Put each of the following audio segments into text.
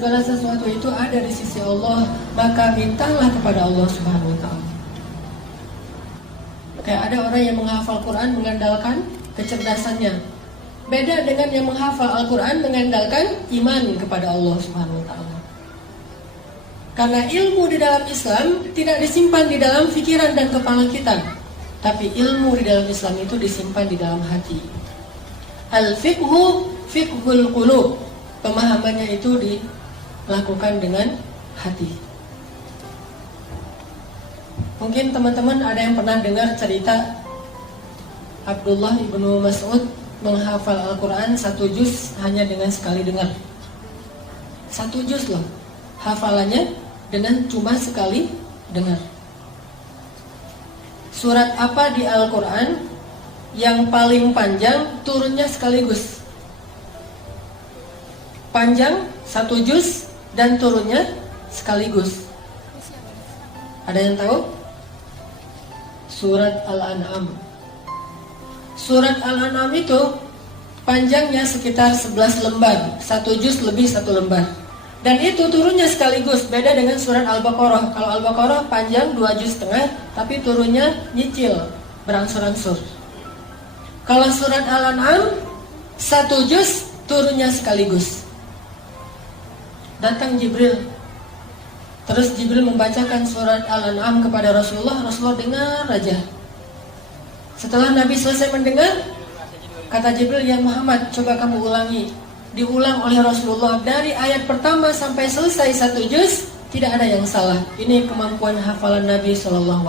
segala sesuatu itu ada di sisi Allah, maka mintalah kepada Allah Subhanahu wa ta'ala. Kayak ada orang yang menghafal Quran mengandalkan kecerdasannya. Beda dengan yang menghafal Al-Quran mengandalkan iman kepada Allah Subhanahu wa ta'ala. Karena ilmu di dalam Islam tidak disimpan di dalam pikiran dan kepala kita, tapi ilmu di dalam Islam itu disimpan di dalam hati. Al-fiqhu fiqhul qulub. Pemahamannya itu dilakukan dengan hati. Mungkin teman-teman ada yang pernah dengar cerita Abdullah ibnu Mas'ud menghafal Al-Quran 1 juz hanya dengan sekali dengar. 1 juz loh hafalannya dengan cuma sekali dengar. Surat apa di Al-Quran yang paling panjang turunnya sekaligus? Panjang 1 juz dan turunnya sekaligus. Ada yang tahu? Surat Al-An'am. Surat Al-An'am itu panjangnya sekitar 11 lembar, 1 juz lebih 1 lembar. Dan itu turunnya sekaligus, beda dengan surat Al-Baqarah. Kalau Al-Baqarah panjang 2 juz setengah, tapi turunnya nyicil, berangsur-angsur. Kalau surat Al-An'am 1 juz turunnya sekaligus. Datang Jibril, terus Jibril membacakan surat Al-An'am kepada Rasulullah. Rasulullah dengar aja. Setelah Nabi selesai mendengar, kata Jibril, ya Muhammad, coba kamu ulangi. Diulang oleh Rasulullah dari ayat pertama sampai selesai 1 juz, tidak ada yang salah. Ini kemampuan hafalan Nabi SAW.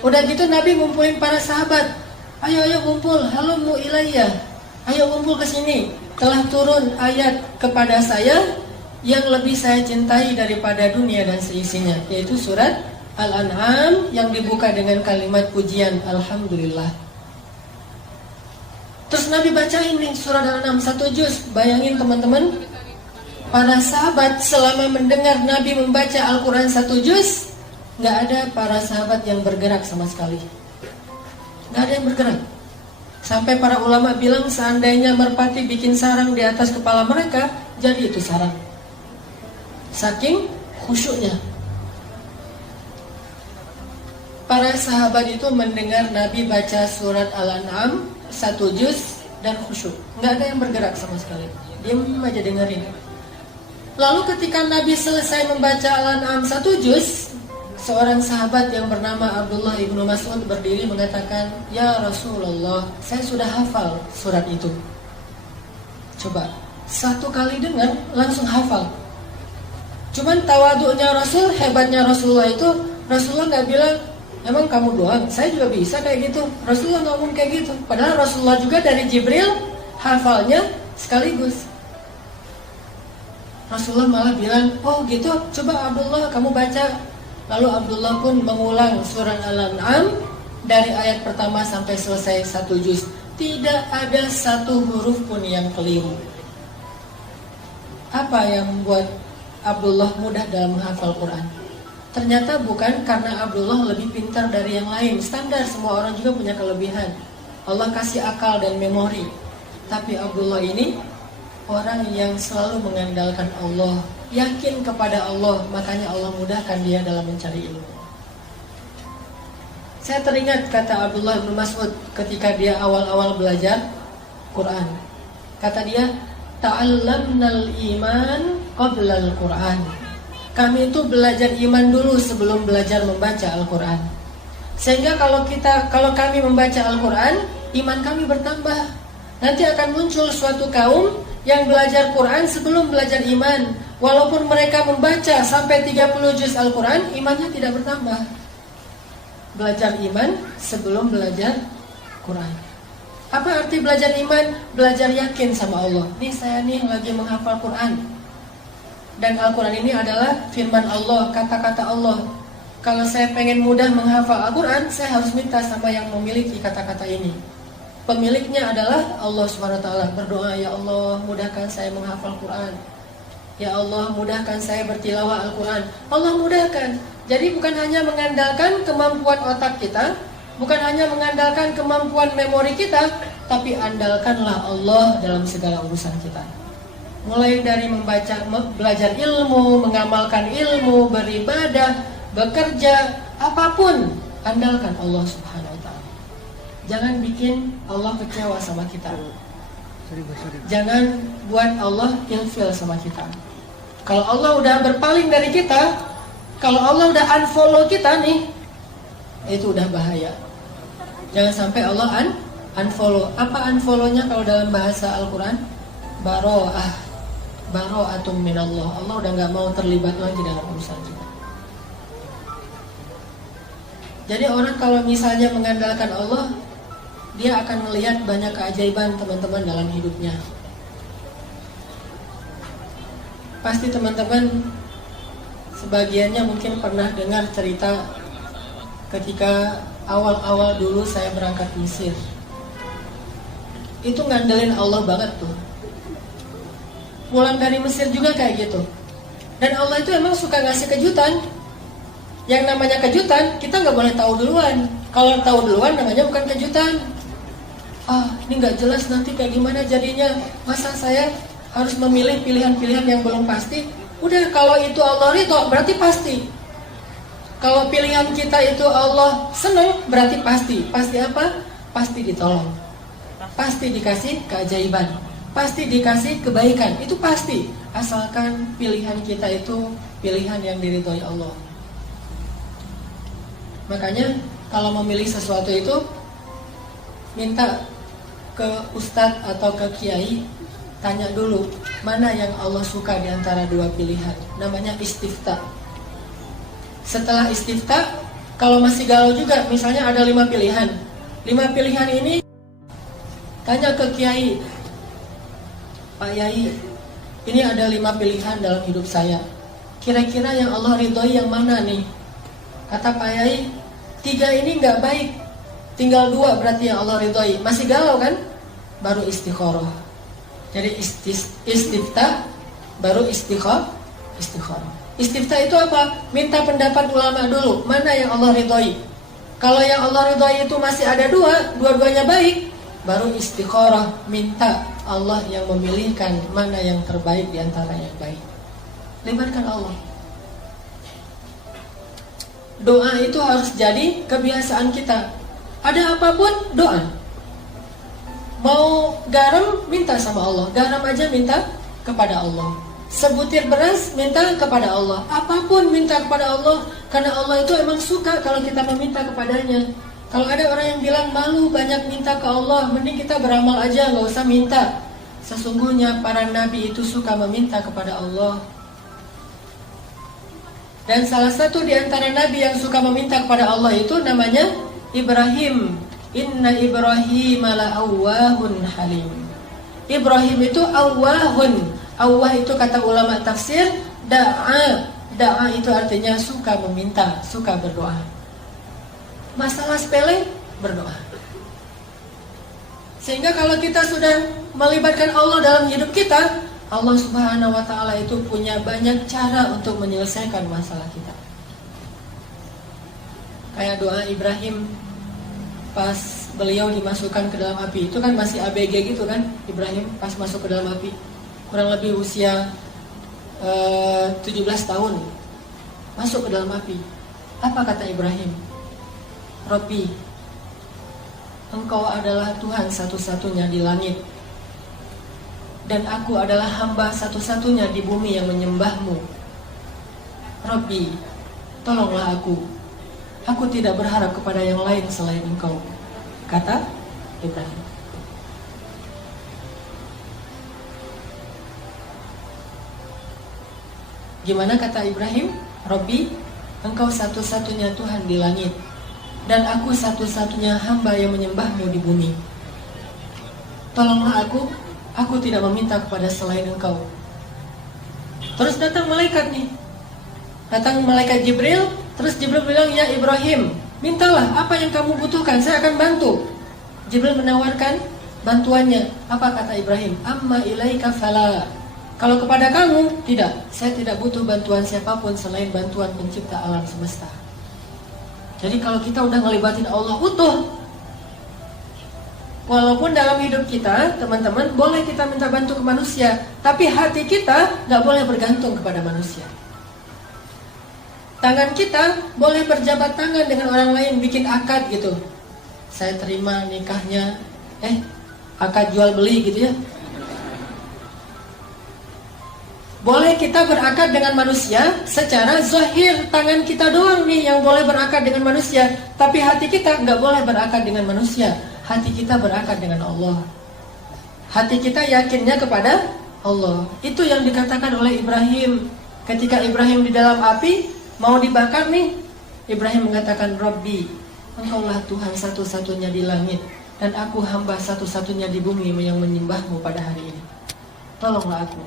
Udah gitu Nabi ngumpulin para sahabat. Ayo kumpul, halumu ilayya. Ayo kumpul ke sini. Telah turun ayat kepada saya yang lebih saya cintai daripada dunia dan seisinya, yaitu surat Al-An'am yang dibuka dengan kalimat pujian Alhamdulillah. Terus Nabi bacain nih surat Al-An'am 1 juz. Bayangin teman-teman, para sahabat selama mendengar Nabi membaca Al-Quran 1 juz, gak ada para sahabat yang bergerak sama sekali. Gak ada yang bergerak. Sampai para ulama bilang seandainya merpati bikin sarang di atas kepala mereka, jadi itu sarang. Saking khusyuknya. Para sahabat itu mendengar Nabi baca surat Al-An'am 1 juz dan khusyuk. Nggak ada yang bergerak sama sekali. Diam aja dengerin. Lalu ketika Nabi selesai membaca Al-An'am 1 juz, seorang sahabat yang bernama Abdullah ibnu Mas'ud berdiri mengatakan, ya Rasulullah, saya sudah hafal surat itu. Coba, 1 kali dengar langsung hafal. Cuman tawaduknya Rasul, hebatnya Rasulullah itu, Rasulullah nggak bilang, emang kamu doang, saya juga bisa kayak gitu. Rasulullah ngomong kayak gitu. Padahal Rasulullah juga dari Jibril hafalnya sekaligus. Rasulullah malah bilang, oh gitu, coba Abdullah kamu baca. Lalu Abdullah pun mengulang surat Al-An'am dari ayat pertama sampai selesai 1 juz. Tidak ada 1 huruf pun yang keliru. Apa yang membuat Abdullah mudah dalam menghafal Quran? Ternyata bukan karena Abdullah lebih pintar dari yang lain. Standar, semua orang juga punya kelebihan. Allah kasih akal dan memori. Tapi Abdullah ini orang yang selalu mengandalkan Allah, yakin kepada Allah, makanya Allah mudahkan dia dalam mencari ilmu. Saya teringat kata Abdullah bin Mas'ud ketika dia awal-awal belajar Quran. Kata dia, ta'allamnal iman qabla al-Quran. Kami itu belajar iman dulu sebelum belajar membaca Al-Quran. Sehingga kalau kami membaca Al-Quran, iman kami bertambah. Nanti akan muncul suatu kaum yang belajar Quran sebelum belajar iman. Walaupun mereka membaca sampai 30 juz Al-Quran, imannya tidak bertambah. Belajar iman sebelum belajar Quran. Apa arti belajar iman? Belajar yakin sama Allah. Nih saya nih lagi menghafal Quran. Dan Al-Quran ini adalah firman Allah, kata-kata Allah. Kalau saya pengen mudah menghafal Al-Quran, saya harus minta sama yang memiliki kata-kata ini. Pemiliknya adalah Allah SWT. Berdoa, ya Allah mudahkan saya menghafal Quran. Ya Allah mudahkan saya bertilawah Al-Quran. Allah mudahkan. Jadi bukan hanya mengandalkan kemampuan otak kita, bukan hanya mengandalkan kemampuan memori kita, tapi andalkanlah Allah dalam segala urusan kita. Mulai dari belajar ilmu, mengamalkan ilmu, beribadah, bekerja, apapun, andalkan Allah Subhanahu wa taala. Jangan bikin Allah kecewa sama kita. Jangan buat Allah ilfil sama kita. Kalau Allah udah berpaling dari kita, kalau Allah udah unfollow kita nih, itu udah bahaya. Jangan sampai Allah unfollow. Apa unfollow-nya kalau dalam bahasa Al-Quran? Baro'atum minallah. Allah udah gak mau terlibat lagi dalam urusan kita. Jadi orang kalau misalnya mengandalkan Allah, dia akan melihat banyak keajaiban teman-teman dalam hidupnya. Pasti teman-teman sebagiannya mungkin pernah dengar cerita ketika awal-awal dulu saya berangkat Mesir. Itu ngandelin Allah banget tuh. Pulang dari Mesir juga kayak gitu. Dan Allah itu emang suka ngasih kejutan. Yang namanya kejutan, kita nggak boleh tahu duluan. Kalau tahu duluan namanya bukan kejutan. Ini nggak jelas nanti kayak gimana jadinya. Masa saya harus memilih pilihan-pilihan yang belum pasti? Udah, kalau itu Allah ridho, berarti pasti. Kalau pilihan kita itu Allah senang, berarti pasti. Pasti apa? Pasti ditolong. Pasti dikasih keajaiban. Pasti dikasih kebaikan. Itu pasti. Asalkan pilihan kita itu pilihan yang diridhoi Allah. Makanya kalau memilih sesuatu itu, minta ke ustadz atau ke kiai, tanya dulu mana yang Allah suka di antara dua pilihan. Namanya istifta. Setelah istifta, kalau masih galau juga, misalnya ada 5 pilihan. 5 pilihan ini tanya ke kiai, Pak Yai, ini ada 5 pilihan dalam hidup saya. Kira-kira yang Allah ridhoi yang mana nih? Kata Pak Yai, 3 ini nggak baik, tinggal 2 berarti yang Allah ridhoi. Masih galau kan? Baru istikharah. Jadi istifta baru istikharah. Istifta itu apa? Minta pendapat ulama dulu, mana yang Allah ridhoi. Kalau yang Allah ridhoi itu masih ada 2, dua-duanya baik, baru istikharah, minta Allah yang memilihkan mana yang terbaik di antara yang baik. Libatkan Allah. Doa itu harus jadi kebiasaan kita. Ada apapun, doa. Mau garam, minta sama Allah. Garam aja minta kepada Allah. Sebutir beras, minta kepada Allah. Apapun minta kepada Allah. Karena Allah itu emang suka kalau kita meminta kepadanya. Kalau ada orang yang bilang malu banyak minta ke Allah, mending kita beramal aja, gak usah minta. Sesungguhnya para nabi itu suka meminta kepada Allah. Dan salah satu di antara nabi yang suka meminta kepada Allah itu namanya Ibrahim. Inna Ibrahim la'awwahun halim. Ibrahim itu awwahun. Awwah itu kata ulama tafsir, da'a. Da'a itu artinya suka meminta, suka berdoa. Masalah sepele, berdoa. Sehingga kalau kita sudah melibatkan Allah dalam hidup kita, Allah Subhanahu wa ta'ala itu punya banyak cara untuk menyelesaikan masalah kita. Kayak doa Ibrahim pas beliau dimasukkan ke dalam api. Itu kan masih ABG gitu kan, Ibrahim pas masuk ke dalam api. Kurang lebih usia 17 tahun. Masuk ke dalam api. Apa kata Ibrahim? Rabbi, Engkau adalah Tuhan satu-satunya di langit, dan aku adalah hamba satu-satunya di bumi yang menyembahmu. Rabbi, tolonglah aku. Aku tidak berharap kepada yang lain selain Engkau, kata Ibrahim. Gimana kata Ibrahim? Rabbi, Engkau satu-satunya Tuhan di langit, dan aku satu-satunya hamba yang menyembahmu di bumi. Tolonglah aku tidak meminta kepada selain Engkau. Terus datang malaikat nih. Datang malaikat Jibril. Terus Jibril bilang, ya Ibrahim, mintalah apa yang kamu butuhkan, saya akan bantu. Jibril menawarkan bantuannya. Apa kata Ibrahim? Amma ilaika fala. Kalau kepada kamu, tidak. Saya tidak butuh bantuan siapapun selain bantuan pencipta alam semesta. Jadi kalau kita udah ngelibatin Allah utuh, Walaupun dalam hidup kita, teman-teman, boleh kita minta bantu ke manusia, tapi hati kita nggak boleh bergantung kepada manusia. Tangan kita boleh berjabat tangan dengan orang lain, bikin akad gitu. Saya terima nikahnya, akad jual beli gitu ya. Boleh kita berakad dengan manusia secara zahir, tangan kita doang nih yang boleh berakad dengan manusia, tapi hati kita nggak boleh berakad dengan manusia. Hati kita berakad dengan Allah. Hati kita yakinnya kepada Allah. Itu yang dikatakan oleh Ibrahim. Ketika Ibrahim di dalam api mau dibakar nih, Ibrahim mengatakan, Rabbi, Engkaulah Tuhan satu-satunya di langit, dan aku hamba satu-satunya di bumi yang menyembahmu pada hari ini. Tolonglah aku.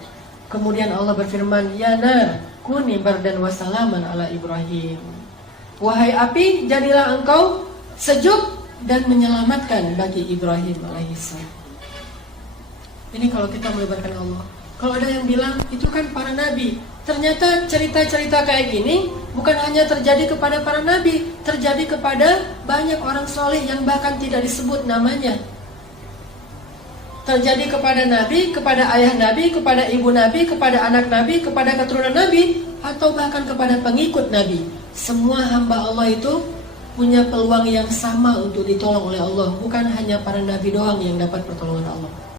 Kemudian Allah berfirman, Ya nar, kuni bardan wa salaman ala Ibrahim. Wahai api, jadilah engkau sejuk dan menyelamatkan bagi Ibrahim alaihissalam. Ini kalau kita melibatkan Allah. Kalau ada yang bilang, itu kan para nabi. Ternyata cerita-cerita kayak gini bukan hanya terjadi kepada para nabi, terjadi kepada banyak orang soleh yang bahkan tidak disebut namanya. Terjadi kepada nabi, kepada ayah nabi, kepada ibu nabi, kepada anak nabi, kepada keturunan nabi, atau bahkan kepada pengikut nabi. Semua hamba Allah itu punya peluang yang sama untuk ditolong oleh Allah. Bukan hanya para nabi doang yang dapat pertolongan Allah.